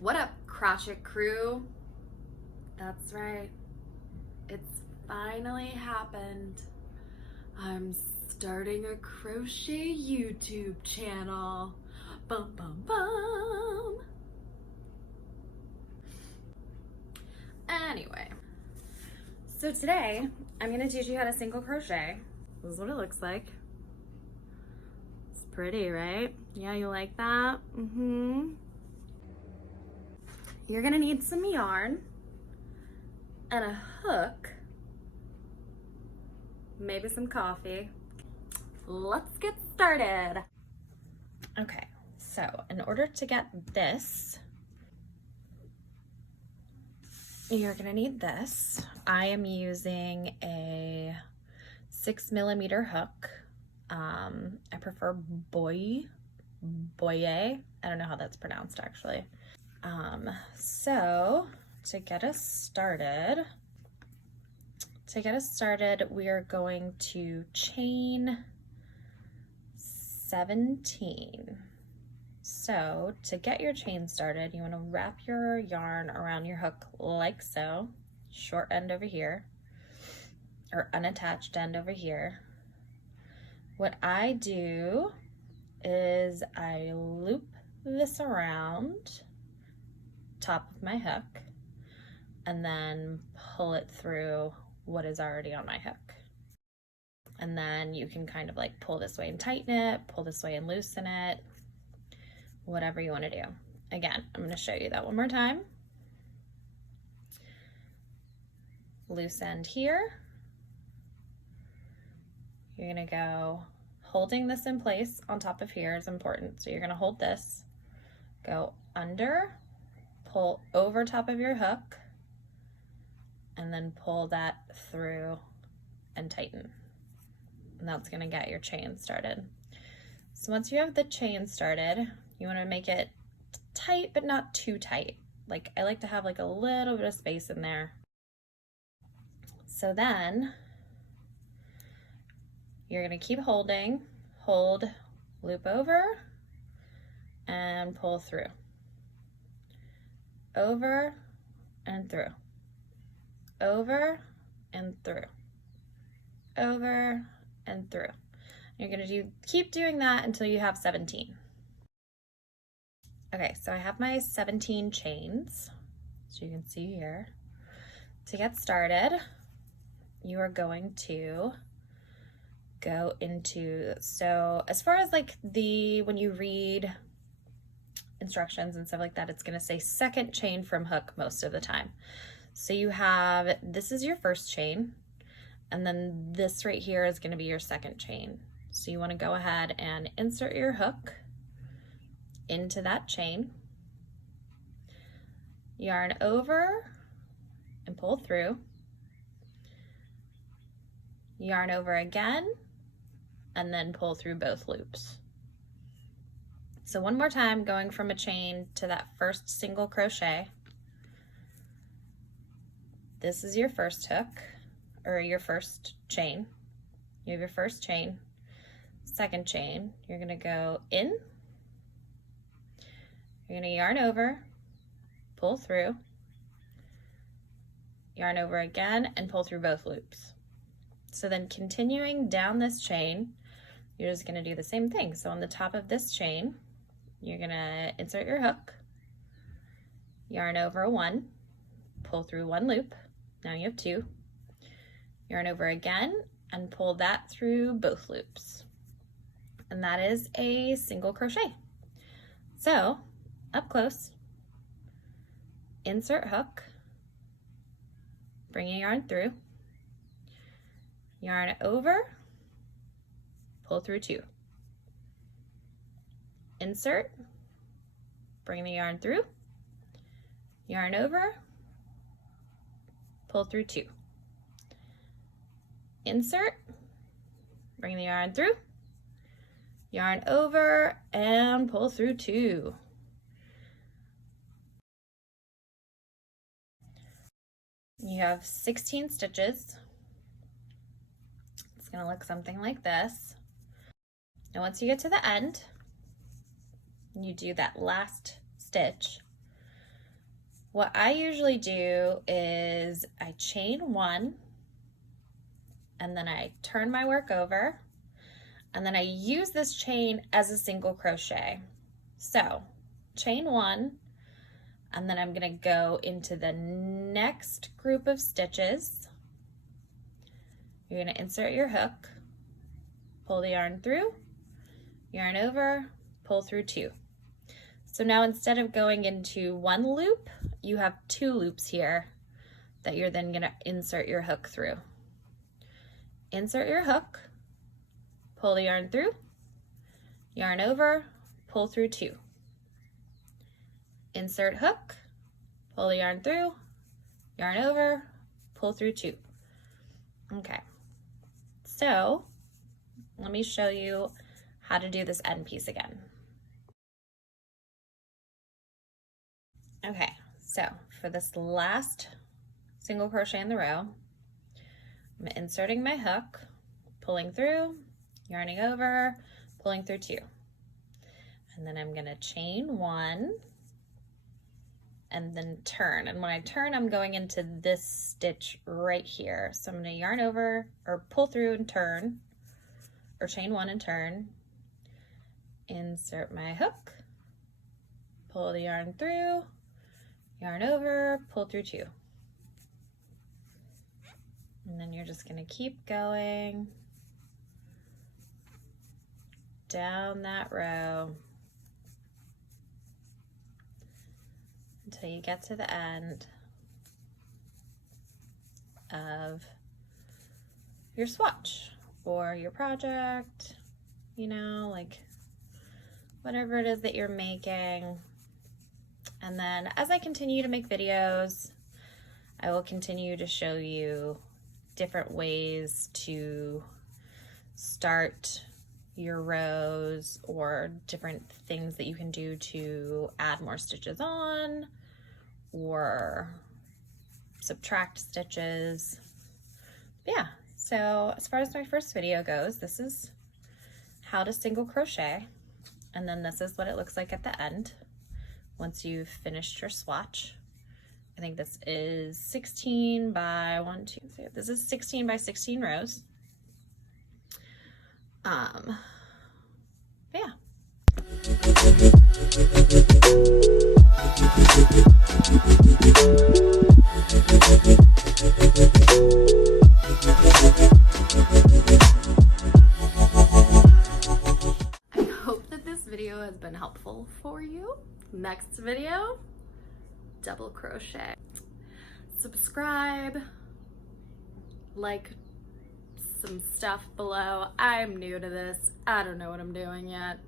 What up, crochet crew? That's right. It's finally happened. I'm starting a crochet YouTube channel. Bum bum bum. Anyway, so today I'm gonna teach you how to single crochet. This is what it looks like. It's pretty, right? Yeah, you like that? You're gonna need some yarn and a hook, maybe some coffee. Let's get started. Okay, so in order to get this, you're gonna need this. I am using a 6mm hook. I prefer Boye. I don't know how that's pronounced actually. So to get us started, we are going to chain 17. So to get your chain started, you want to wrap your yarn around your hook like so, short end over here, or unattached end over here. What I do is I loop this around top of my hook and then pull it through what is already on my hook. And then you can kind of like pull this way and tighten it, pull this way and loosen it, whatever you want to do. Again, I'm going to show you that one more time. Loose end here. You're going to go, holding this in place on top of here is important. So you're going to hold this, go under, pull over top of your hook, and then pull that through and tighten. And that's going to get your chain started. So once you have the chain started, you want to make it tight but not too tight. Like I like to have like a little bit of space in there. So then you're going to keep holding, hold, loop over, and pull through. Over and through. Over and through. Over and through. You're going to keep doing that until you have 17. Okay, so I have my 17 chains, so you can see here. To get started, you are going to go into, so as far as like when you read instructions and stuff like that, it's going to say second chain from hook most of the time. So you have, this is your first chain, and then this right here is going to be your second chain. So you want to go ahead and insert your hook into that chain, yarn over and pull through, yarn over again, and then pull through both loops. So one more time, going from a chain to that first single crochet. This is your first hook, or your first chain. You have your first chain, second chain, you're gonna go in, you're gonna yarn over, pull through, yarn over again, and pull through both loops. So then continuing down this chain, you're just gonna do the same thing. So on the top of this chain, you're gonna insert your hook, yarn over one, pull through one loop, now you have two, yarn over again, and pull that through both loops. And that is a single crochet. So up close, insert hook, bring your yarn through, yarn over, pull through two, insert, bring the yarn through, yarn over, pull through two, insert, bring the yarn through, yarn over, and pull through two. You have 16 stitches. It's gonna look something like this. Now once you get to the end, you do that last stitch, What I usually do is I chain 1, and then I turn my work over, and then I use this chain as a single crochet. So chain 1, and then I'm gonna go into the next group of stitches. You're gonna insert your hook, pull the yarn through, yarn over, pull through 2. So now instead of going into 1 loop, you have 2 loops here that you're then gonna insert your hook through. Insert your hook, pull the yarn through, yarn over, pull through 2. Insert hook, pull the yarn through, yarn over, pull through 2. Okay, so let me show you how to do this end piece again. Okay, so for this last single crochet in the row, I'm inserting my hook, pulling through, yarning over, pulling through 2. And then I'm gonna chain 1 and then turn. And when I turn, I'm going into this stitch right here. So I'm gonna yarn over or pull through and turn, or chain 1 and turn, insert my hook, pull the yarn through, yarn over, pull through 2. And then you're just gonna keep going down that row until you get to the end of your swatch or your project, you know, like whatever it is that you're making. And then as I continue to make videos, I will continue to show you different ways to start your rows or different things that you can do to add more stitches on or subtract stitches. Yeah, so as far as my first video goes, this is how to single crochet, and then this is what it looks like at the end once you've finished your swatch. I think this is 16 by 1, 2, 3. This is 16 by 16 rows. Yeah. I hope that this video has been helpful for you. Next video, double crochet. Subscribe, like some stuff below. I'm new to this. I don't know what I'm doing yet.